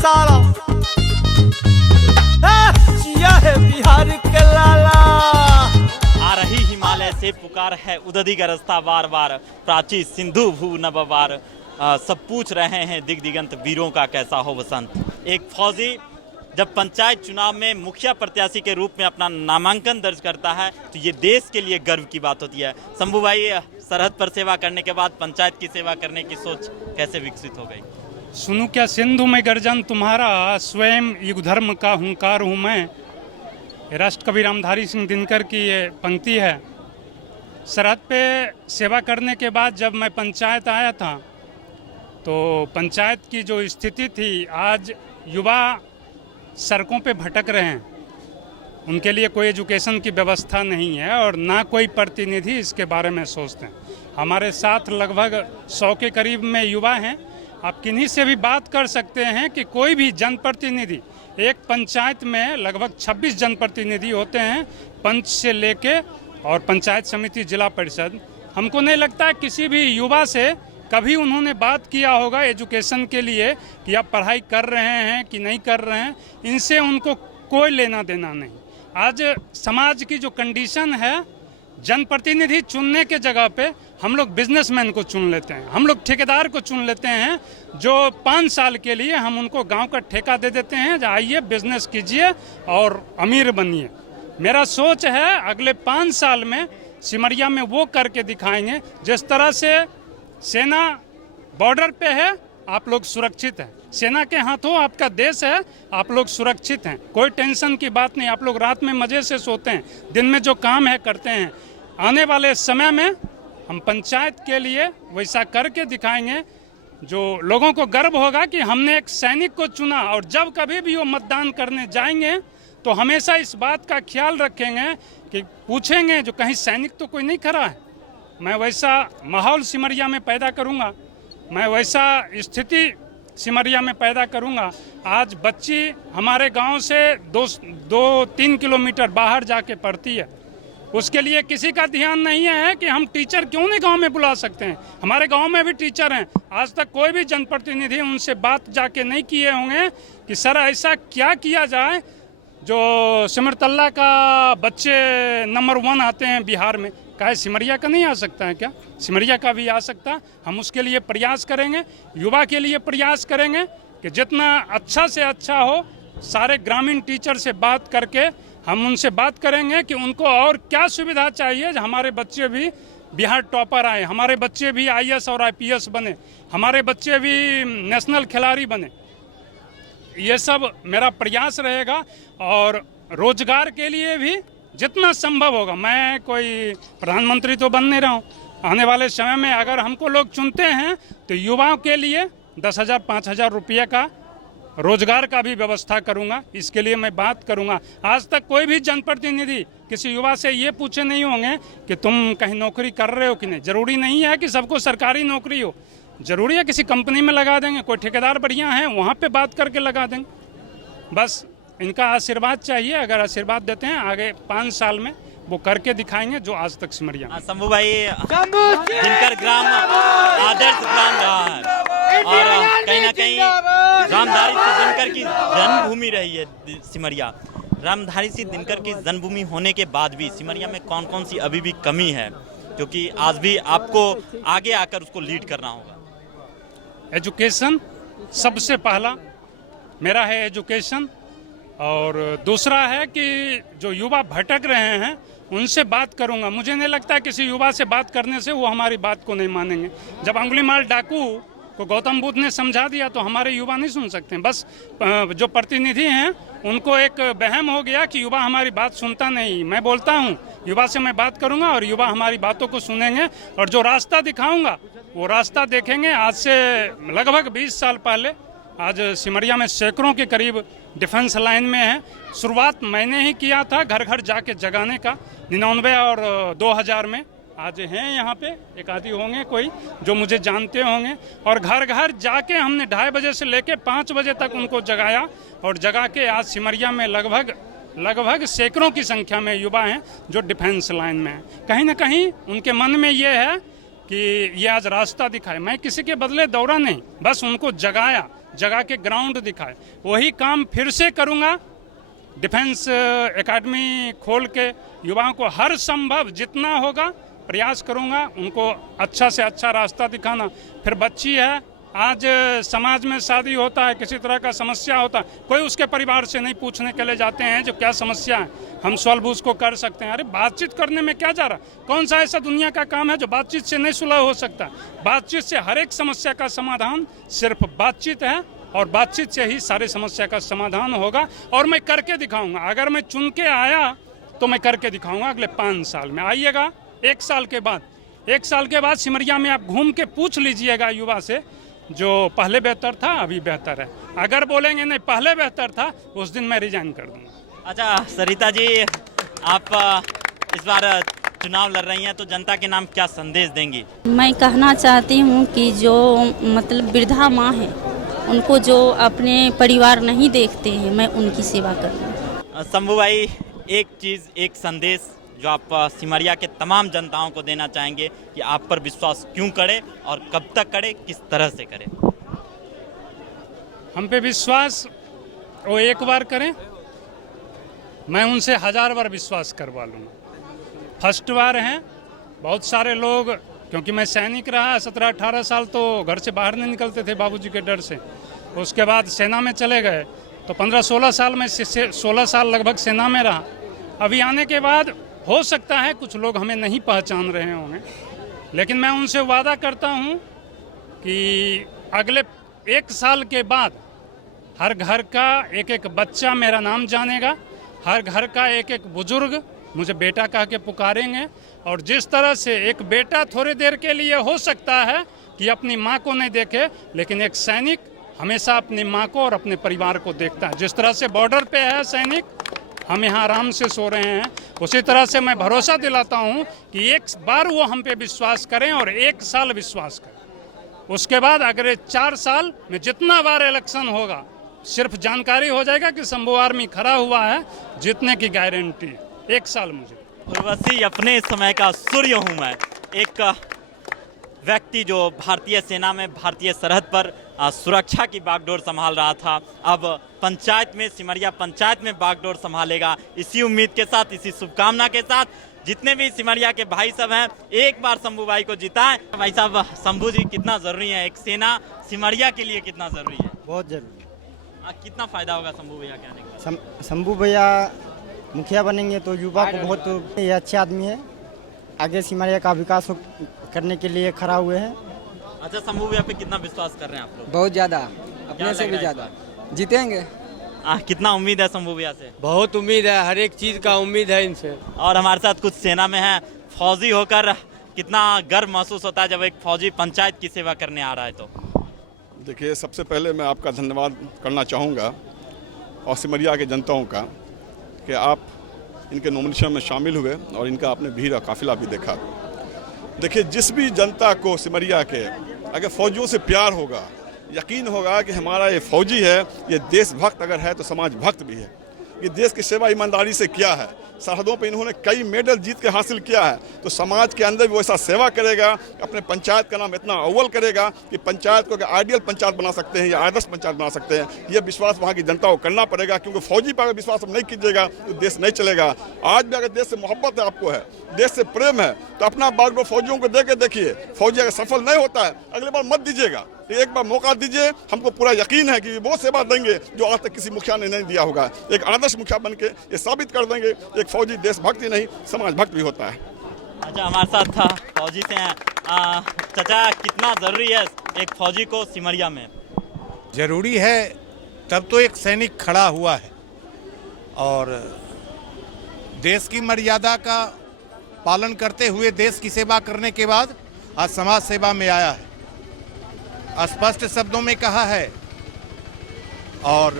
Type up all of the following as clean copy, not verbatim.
साला जिया है बिहार के लाला। आ रही हिमालय से पुकार है उददी का रास्ता बार बार, प्राची सिंधु भू नवबार। सब पूछ रहे हैं दिग दिगंत वीरों का कैसा हो वसंत। एक फौजी जब पंचायत चुनाव में मुखिया प्रत्याशी के रूप में अपना नामांकन दर्ज करता है तो ये देश के लिए गर्व की बात होती है। शंभू भाई, सरहद पर सेवा करने के बाद पंचायत की सेवा करने की सोच कैसे विकसित हो गई? सुनूं क्या सिंधु में गर्जन तुम्हारा, स्वयं युग धर्म का हुंकार हूँ मैं। राष्ट्र कवि रामधारी सिंह दिनकर की ये पंक्ति है। सरहद पे सेवा करने के बाद जब मैं पंचायत आया था तो पंचायत की जो स्थिति थी, आज युवा सड़कों पे भटक रहे हैं, उनके लिए कोई एजुकेशन की व्यवस्था नहीं है और ना कोई प्रतिनिधि इसके बारे में सोचते हैं। हमारे साथ लगभग 100 के करीब में युवा हैं। आप किन्हीं से भी बात कर सकते हैं कि कोई भी जनप्रतिनिधि, एक पंचायत में लगभग 26 जनप्रतिनिधि होते हैं, पंच से लेके और पंचायत समिति जिला परिषद। हमको नहीं लगता किसी भी युवा से कभी उन्होंने बात किया होगा एजुकेशन के लिए कि आप पढ़ाई कर रहे हैं कि नहीं कर रहे हैं। इनसे उनको कोई लेना देना नहीं। आज समाज की जो कंडीशन है, जनप्रतिनिधि चुनने के जगह पे हम लोग बिजनेसमैन को चुन लेते हैं, हम लोग ठेकेदार को चुन लेते हैं जो 5 साल के लिए हम उनको गांव का ठेका दे देते हैं, आइए बिजनेस कीजिए और अमीर बनिए। मेरा सोच है अगले 5 साल में सिमरिया में वो करके दिखाएंगे जिस तरह से सेना बॉर्डर पे है, आप लोग सुरक्षित हैं। सेना के हाथों आपका देश है, आप लोग सुरक्षित हैं, कोई टेंशन की बात नहीं। आप लोग रात में मज़े से सोते हैं, दिन में जो काम है करते हैं। आने वाले समय में हम पंचायत के लिए वैसा करके दिखाएंगे जो लोगों को गर्व होगा कि हमने एक सैनिक को चुना। और जब कभी भी वो मतदान करने जाएंगे तो हमेशा इस बात का ख्याल रखेंगे कि पूछेंगे जो कहीं सैनिक तो कोई नहीं खड़ा है। मैं वैसा माहौल सिमरिया में पैदा करूंगा, मैं वैसा स्थिति सिमरिया में पैदा करूंगा। आज बच्ची हमारे गांव से 2-3 किलोमीटर बाहर जाके पढ़ती है, उसके लिए किसी का ध्यान नहीं है कि हम टीचर क्यों नहीं गांव में बुला सकते हैं। हमारे गांव में भी टीचर हैं, आज तक कोई भी जनप्रतिनिधि उनसे बात जाके नहीं किए होंगे कि सर ऐसा क्या किया जाए जो सिमरतल्ला का बच्चे नंबर 1 आते हैं बिहार में। क्या सिमरिया का नहीं आ सकता है? क्या सिमरिया का भी आ सकता? हम उसके लिए प्रयास करेंगे, युवा के लिए प्रयास करेंगे कि जितना अच्छा से अच्छा हो। सारे ग्रामीण टीचर से बात करके हम उनसे बात करेंगे कि उनको और क्या सुविधा चाहिए। हमारे बच्चे भी बिहार टॉपर आए, हमारे बच्चे भी IAS और IPS बने, हमारे बच्चे भी नेशनल खिलाड़ी बने। ये सब मेरा प्रयास रहेगा और रोजगार के लिए भी जितना संभव होगा। मैं कोई प्रधानमंत्री तो बन नहीं रहा हूँ। आने वाले समय में अगर हमको लोग चुनते हैं तो युवाओं के लिए 10,000-5,000 रुपये का रोजगार का भी व्यवस्था करूंगा। इसके लिए मैं बात करूंगा। आज तक कोई भी जनप्रतिनिधि किसी युवा से ये पूछे नहीं होंगे कि तुम कहीं नौकरी कर रहे हो कि नहीं। जरूरी नहीं है कि सबको सरकारी नौकरी हो, जरूरी है किसी कंपनी में लगा देंगे, कोई ठेकेदार बढ़िया है वहाँ पे बात करके लगा देंगे। बस इनका आशीर्वाद चाहिए। अगर आशीर्वाद देते हैं आगे 5 साल में वो करके दिखाएंगे जो आज तक सिमरिया। शंभू भाई, दिनकर ग्राम आदर्श ग्राम रहा है और कहीं ना कहीं रामधारी सिंह दिनकर की जन्मभूमि रही है सिमरिया। रामधारी सिंह दिनकर की जन्मभूमि होने के बाद भी सिमरिया में कौन कौन सी अभी भी कमी है क्योंकि आज भी आपको आगे आकर उसको लीड करना होगा? एजुकेशन सबसे पहला मेरा है, एजुकेशन। और दूसरा है कि जो युवा भटक रहे हैं उनसे बात करूंगा। मुझे नहीं लगता किसी युवा से बात करने से वो हमारी बात को नहीं मानेंगे। जब अंगुलीमाल डाकू को गौतम बुद्ध ने समझा दिया तो हमारे युवा नहीं सुन सकते। बस जो प्रतिनिधि हैं उनको एक वहम हो गया कि युवा हमारी बात सुनता नहीं। मैं बोलता हूँ युवा से मैं बात करूँगा और युवा हमारी बातों को सुनेंगे और जो रास्ता दिखाऊँगा वो रास्ता देखेंगे। आज से लगभग 20 साल पहले आज सिमरिया में सैकड़ों के करीब डिफेंस लाइन में है। शुरुआत मैंने ही किया था घर घर जाके जगाने का 99 और 2000 में। आज हैं यहाँ पे एक आदि होंगे कोई जो मुझे जानते होंगे और घर घर जाके हमने 2:30 बजे से लेके 5 बजे तक उनको जगाया और जगा के आज सिमरिया में लगभग सैकड़ों की संख्या में युवा हैं जो डिफेंस लाइन में हैं। कहीं ना कहीं उनके मन में ये है कि ये आज रास्ता दिखाए। मैं किसी के बदले दौड़ा नहीं, बस उनको जगाया जगह के ग्राउंड दिखाए। वही काम फिर से करूँगा, डिफेंस एकेडमी खोल के युवाओं को हर संभव जितना होगा प्रयास करूँगा, उनको अच्छा से अच्छा रास्ता दिखाना। फिर बच्ची है, आज समाज में शादी होता है, किसी तरह का समस्या होता है, कोई उसके परिवार से नहीं पूछने के लिए जाते हैं जो क्या समस्या है, हम सॉल्व उसको कर सकते हैं। अरे बातचीत करने में क्या जा रहा, कौन सा ऐसा दुनिया का काम है जो बातचीत से नहीं सुलह हो सकता। बातचीत से हर एक समस्या का समाधान सिर्फ बातचीत है, और बातचीत से ही सारे समस्या का समाधान होगा। और मैं करके दिखाऊंगा, अगर मैं चुन के आया तो मैं करके दिखाऊंगा अगले 5 साल में। आइएगा 1 साल के बाद, 1 साल के बाद सिमरिया में आप घूम के पूछ लीजिएगा युवा से, जो पहले बेहतर था अभी बेहतर है। अगर बोलेंगे नहीं पहले बेहतर था, उस दिन मैं रिजाइन कर दूंगा। अच्छा सरिता जी, आप इस बार चुनाव लड़ रही हैं, तो जनता के नाम क्या संदेश देंगी? मैं कहना चाहती हूँ कि जो मतलब वृद्धा माँ है, उनको जो अपने परिवार नहीं देखते हैं, मैं उनकी सेवा करूँ। शंभू भाई, एक चीज़, एक संदेश जो आप सिमरिया के तमाम जनताओं को देना चाहेंगे कि आप पर विश्वास क्यों करे और कब तक करे, किस तरह से करे? हम पे विश्वास वो एक बार करें, मैं उनसे 1000 बार विश्वास करवा लूँगा। फर्स्ट बार हैं, बहुत सारे लोग, क्योंकि मैं सैनिक रहा 17-18 साल, तो घर से बाहर नहीं निकलते थे बाबूजी के डर से। उसके बाद सेना में चले गए, तो 15-16 साल में 16 साल लगभग सेना में रहा। अभी आने के बाद हो सकता है कुछ लोग हमें नहीं पहचान रहे होंगे, लेकिन मैं उनसे वादा करता हूं कि अगले 1 साल के बाद हर घर का एक एक बच्चा मेरा नाम जानेगा, हर घर का एक एक बुजुर्ग मुझे बेटा कह के पुकारेंगे। और जिस तरह से एक बेटा थोड़ी देर के लिए हो सकता है कि अपनी माँ को नहीं देखे, लेकिन एक सैनिक हमेशा अपनी माँ को और अपने परिवार को देखता है। जिस तरह से बॉर्डर पे है सैनिक, हम यहाँ आराम से सो रहे हैं, उसी तरह से मैं भरोसा दिलाता हूँ कि 1 बार वो हम पे विश्वास करें और 1 साल विश्वास करें। उसके बाद अगले 4 साल में जितना बार इलेक्शन होगा, सिर्फ जानकारी हो जाएगा कि शंभू आर्मी खड़ा हुआ है, जीतने की गारंटी। 1 साल मुझे। उर्वशी, अपने समय का सूर्य हूँ मैं, एक व्यक्ति जो भारतीय सेना में भारतीय सरहद पर सुरक्षा की बागडोर संभाल रहा था, अब पंचायत में, सिमरिया पंचायत में बागडोर संभालेगा। इसी उम्मीद के साथ, इसी शुभकामना के साथ, जितने भी सिमरिया के भाई सब हैं, एक बार शंभू भाई को जिताएं। भाई साहब, शंभू जी कितना जरूरी है, एक सेना सिमरिया के लिए कितना जरूरी है? बहुत जरूरी। कितना फायदा होगा शंभू भैया के आने के बाद? शंभू भैया मुखिया बनेंगे तो युवा को बहुत, ये अच्छे आदमी है, आगे सिमरिया का विकास करने के लिए खड़ा हुए हैं। अच्छा, शंभू भैया पे कितना विश्वास कर रहे हैं आप लोग? बहुत ज़्यादा, अपने से भी ज़्यादा। जीतेंगे। कितना उम्मीद है शंभू भैया से? बहुत उम्मीद है, हर एक चीज़ का उम्मीद है इनसे। और हमारे साथ कुछ सेना में है, फौजी होकर कितना गर्व महसूस होता है जब एक फौजी पंचायत की सेवा करने आ रहा है? तो देखिए, सबसे पहले मैं आपका धन्यवाद करना चाहूँगा और सिमरिया के जनताओं का कि आप इनके नॉमिनेशन में शामिल हुए और इनका आपने भीड़ और काफिला भी देखा। देखिए, जिस भी जनता को सिमरिया के अगर फौजियों से प्यार होगा, यकीन होगा कि हमारा ये फौजी है, ये देशभक्त अगर है तो समाज भक्त भी है। ये देश की सेवा ईमानदारी से किया है, सरहदों पे इन्होंने कई मेडल जीत के हासिल किया है, तो समाज के अंदर भी वैसा सेवा करेगा, अपने पंचायत का नाम इतना अव्वल करेगा कि पंचायत को आइडियल पंचायत बना सकते हैं या आदर्श पंचायत बना सकते हैं। ये विश्वास वहाँ की जनता को करना पड़ेगा, क्योंकि फौजी पर अगर विश्वास नहीं कीजिएगा तो देश नहीं चलेगा। आज भी अगर देश से मोहब्बत है, आपको है, देश से प्रेम है, तो अपना बागडोर फौजियों को दे के देखिए। फौजी अगर सफल नहीं होता है, अगली बार मत दीजिएगा, एक बार मौका दीजिए। हमको पूरा यकीन है कि वो सेवा देंगे जो आज तक किसी मुखिया ने नहीं दिया होगा। एक आदर्श मुखिया बनके ये साबित कर देंगे एक फौजी देशभक्त ही नहीं समाज भक्त भी होता है। अच्छा, हमारे साथ था फौजी से हैं। चाचा, कितना जरूरी है एक फौजी को सिमरिया में? जरूरी है, तब तो एक सैनिक खड़ा हुआ है और देश की मर्यादा का पालन करते हुए देश की सेवा करने के बाद आज समाज सेवा में आया है। स्पष्ट शब्दों में कहा है और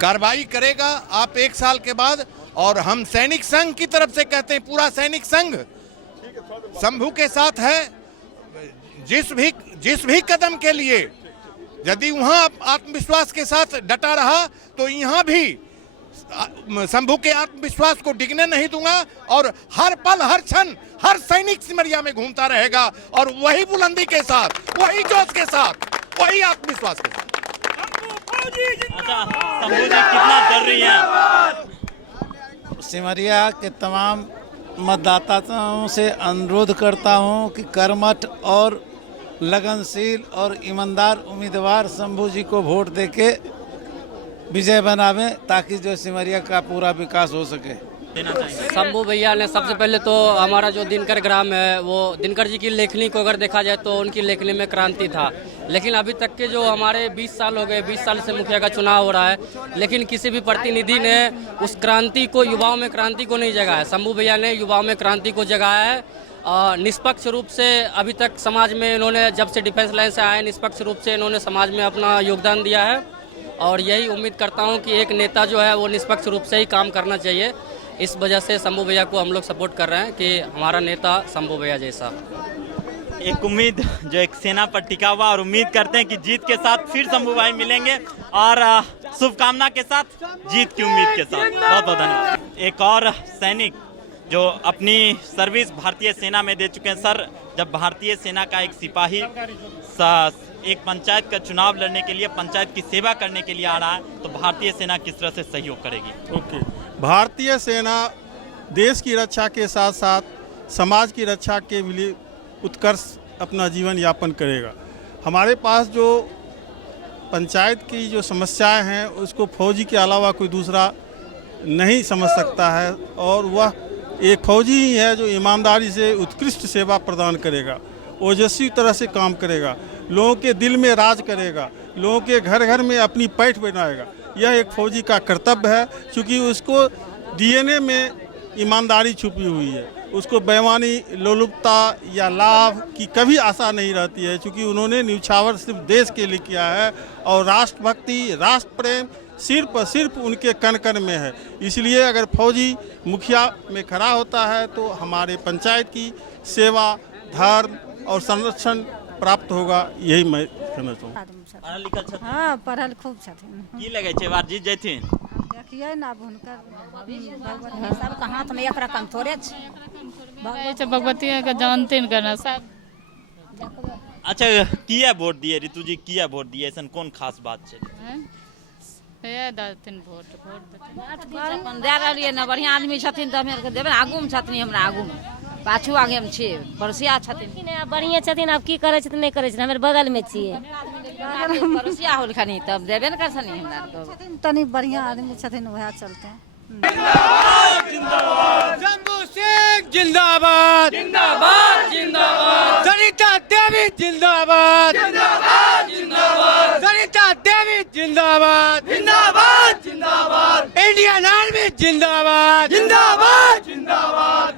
कार्रवाई करेगा आप 1 साल के बाद। और हम सैनिक संघ की तरफ से कहते हैं, पूरा सैनिक संघ शंभू के साथ है। जिस भी कदम के लिए यदि वहां आत्मविश्वास के साथ डटा रहा, तो यहाँ भी शंभू के आत्मविश्वास को डिगने नहीं दूंगा। और हर पल, हर क्षण, हर सैनिक सिमरिया में घूमता रहेगा और वही बुलंदी के साथ, वही जोश के साथ, वही आत्मविश्वास के साथ। अच्छा शंभू जी कितना डर रही हैं? सिमरिया के तमाम मतदाताओं से अनुरोध करता हूं कि कर्मठ और लगनशील और ईमानदार उम्मीदवार शंभू जी को वोट देके विजय बनावें ताकि जो सिमरिया का पूरा विकास हो सके। देना चाहिए शंभू भैया ने सबसे पहले तो हमारा जो दिनकर ग्राम है वो दिनकर जी की लेखनी को अगर देखा जाए तो उनकी लेखनी में क्रांति था, लेकिन अभी तक के जो हमारे 20 साल हो गए, 20 साल से मुखिया का चुनाव हो रहा है, लेकिन किसी भी प्रतिनिधि ने उस क्रांति को, युवाओं में क्रांति को नहीं जगाया। शंभू भैया ने युवाओं में क्रांति को जगाया है। निष्पक्ष रूप से अभी तक समाज में इन्होंने, जब से डिफेंस लाइन से आए, निष्पक्ष रूप से इन्होंने समाज में अपना योगदान दिया है और यही उम्मीद करता हूँ कि एक नेता जो है वो निष्पक्ष रूप से ही काम करना चाहिए। इस वजह से शंभू भैया को हम लोग सपोर्ट कर रहे हैं कि हमारा नेता शंभू भैया जैसा। एक उम्मीद जो एक सेना पर टिका हुआ, और उम्मीद करते हैं कि जीत के साथ फिर शंभू भाई मिलेंगे, और शुभकामना के साथ, जीत की उम्मीद के साथ। बहुत बहुत धन्यवाद। एक और सैनिक जो अपनी सर्विस भारतीय सेना में दे चुके हैं। सर, जब भारतीय सेना का एक सिपाही एक पंचायत का चुनाव लड़ने के लिए, पंचायत की सेवा करने के लिए आ रहा है, तो भारतीय सेना किस तरह से सहयोग करेगी? ओके, भारतीय सेना देश की रक्षा के साथ साथ समाज की रक्षा के लिए उत्कर्ष अपना जीवन यापन करेगा। हमारे पास जो पंचायत की जो समस्याएं हैं उसको फौजी के अलावा कोई दूसरा नहीं समझ सकता है, और वह एक फौजी ही है जो ईमानदारी से उत्कृष्ट सेवा प्रदान करेगा, ओजस्वी तरह से काम करेगा, लोगों के दिल में राज करेगा, लोगों के घर घर में अपनी पैठ बनाएगा। यह एक फौजी का कर्तव्य है, क्योंकि उसको डीएनए में ईमानदारी छुपी हुई है। उसको बेईमानी, लोलुपता या लाभ की कभी आशा नहीं रहती है, क्योंकि उन्होंने न्यौछावर सिर्फ देश के लिए किया है, और राष्ट्रभक्ति, राष्ट्र प्रेम सिर्फ उनके कण कण में है। इसलिए अगर फौजी मुखिया में खड़ा होता है तो हमारे पंचायत की सेवा, धर्म और संरक्षण प्राप्त होगा। यही मैं कहना चाहूँ। पढ़ल लिखल छथिन? हाँ, पढ़ल खूब छथिन। की लगे छे बार जीत जैथिन? देखिए ना हुनकर सबके हाथ में एक रकम थोड़े छै। भगवती के जानते करना सब। अच्छा, किया वोट दिए ऋतु जी? किया वोट दिए? ऐसा कौन खास बात छै? वोट अपन दे रहलियै ना, बढ़िया आदमी छथिन तऽ हमे देबै। आगू में छथिन, हमरा आगू में, पाछू आगे में छियै, पड़ोसिया छथिन। बढ़िया छथिन, आब की करे छथिन नहीं करे छथिन, हमर बगल में छियै। पड़ोसिया होल खनी तब देबे न करछनी हमरा। तनी बढ़िया आदमी छथिन, वह चलते हैं। शंभू सिंह जिंदाबाद, जिंदाबाद, जिंदाबाद। सरिता देवी जिंदाबाद, जिंदाबाद, जिंदाबाद। सरिता देवी जिंदाबाद, जिंदाबाद, जिंदाबाद। इंडियन आर्मी जिंदाबाद, जिंदाबाद, जिंदाबाद।